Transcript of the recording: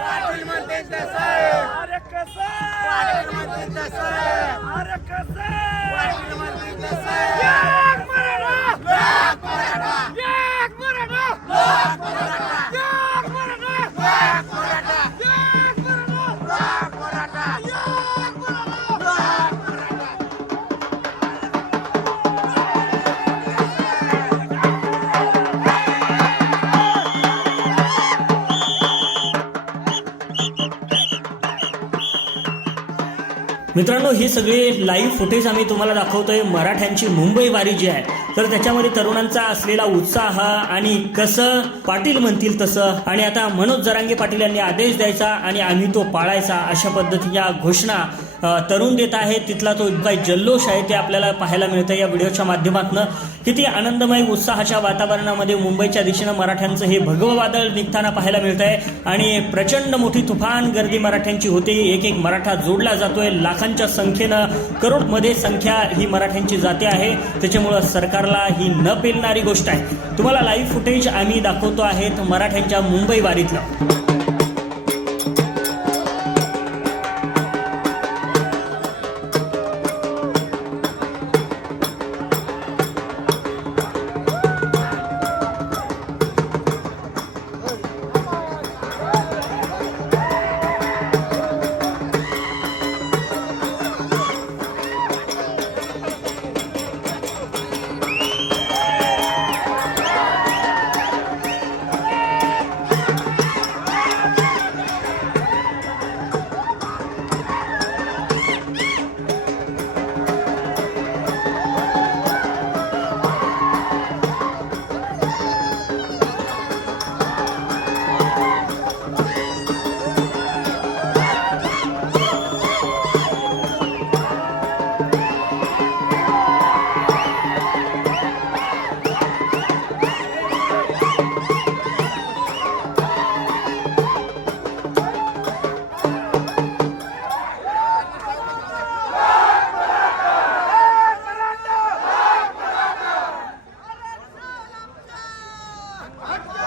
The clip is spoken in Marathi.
पाटील म्हणते तसं. अरे कसं पाटील म्हणते तसं. अरे कसं पाटील म्हणते मित्रांनो हे सगळे लाईव्ह फुटेज आम्ही तुम्हाला दाखवतोय. मराठ्यांची मुंबई वारी जी आहे तर त्याच्यामध्ये तरुणांचा असलेला उत्साह आणि कसं पाटील म्हणतील तसं आणि आता मनोज जरांगे पाटील यांनी आदेश द्यायचा आणि आम्ही तो पाळायचा अशा पद्धतीच्या घोषणा तरुण देत आहे तिथला तो काही जल्लोष आहे ते आपल्याला पाहायला मिळतं या व्हिडिओच्या माध्यमातून. किती आनंदमय उत्साहाच्या वातावरणामध्ये मुंबईच्या दिशेनं मराठ्यांचं हे भगवं वादळ निघताना पाहायला मिळत आहे आणि प्रचंड मोठी तुफान गर्दी मराठ्यांची होते. एक एक मराठा जोडला जातोय. लाखांच्या संख्येनं करोडमध्ये संख्या ही मराठ्यांची जाते आहे. त्याच्यामुळं सरकारला ही न पेलणारी गोष्ट आहे. तुम्हाला लाईव्ह फुटेज आम्ही दाखवतो आहेत मराठ्यांच्या मुंबई वारीतलं. Hakkı!